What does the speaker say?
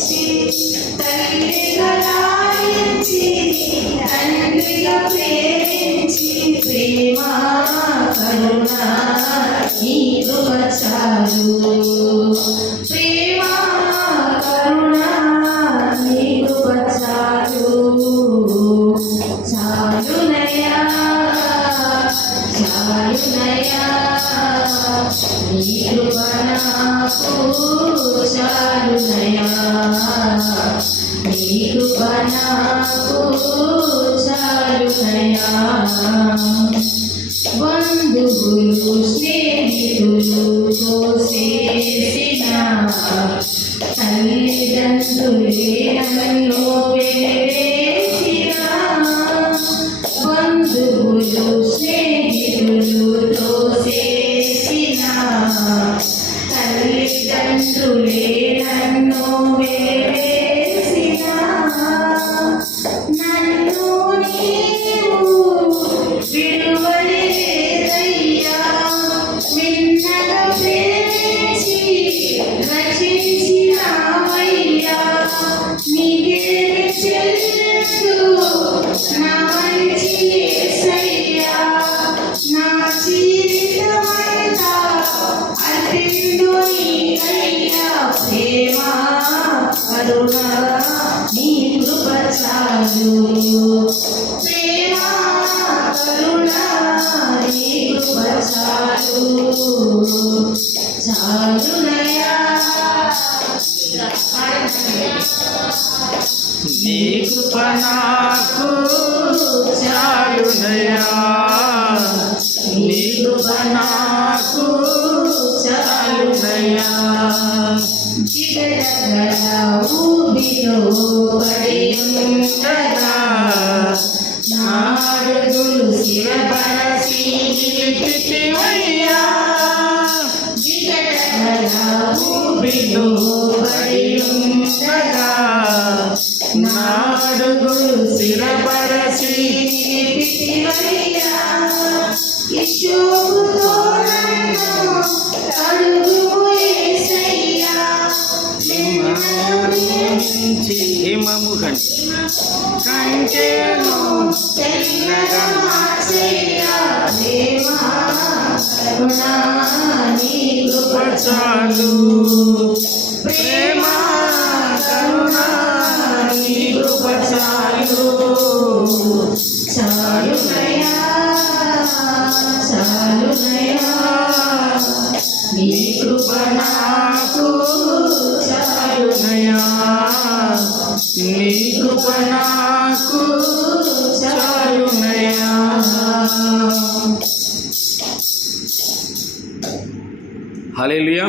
ప్రేమించి తల్లిగా లాలించి తండ్రిగా ప్రేమించి ప్రేమ కరుణ నీ కృప చాలు ప్రేమ కరుణ నీ కృప చాలు చాలునయ్యా చాలునయ్యా నీ కృప నాకు చాలునయ్యా నీ కృప నాకు చాలునయ్యా బంధువులు స్నేహితులతో చేసిన తల్లిదండ్రులే నన్ను వేసిన బంధువులు స్నేహితులతో చేసిన తల్లిదండ్రులే నన్ను వేసిన నన్ను నీవు విడువలేదయ్యా విన్నగా ప్రేమించి రచించినావయ్యా నీకే చెల్లిస్తూ నా మంచి యేసయ్యా నా జీవితమంతా అర్పించు నీకయ్యా ప్రేమ కరుణ నీ కృప చాలు ప్రేమ కరుణ నీ కృప చాలు చాలునయ్యా నీ కృప నాకు చాలునయ్యా నీ కృప నాకు చాలునయ్యా జిగడగడ ఊబిలో పడి ఉండగా నాడుగులు శివపరచి నిలిపితివయ్యా జిగడగడ ఊబిలో పడి ఉండగా నాడుగులు స్థిరపరచి నిలిపితివయ్యా యెషోవుతో నన్ను అడుగుము యేసయ్యా హిమము కంటేను తెల్లగా మార్చేయ్యా దేవా కరుణ నీ కృప చాలు ప్రేమ కరుణ నీ కృప చాలు చాలునయ్యా చాలునయ్యా నీ కృప నాకు చాలునయ్యా నీ కృప నాకు చాలునయ్యా హల్లెలూయా.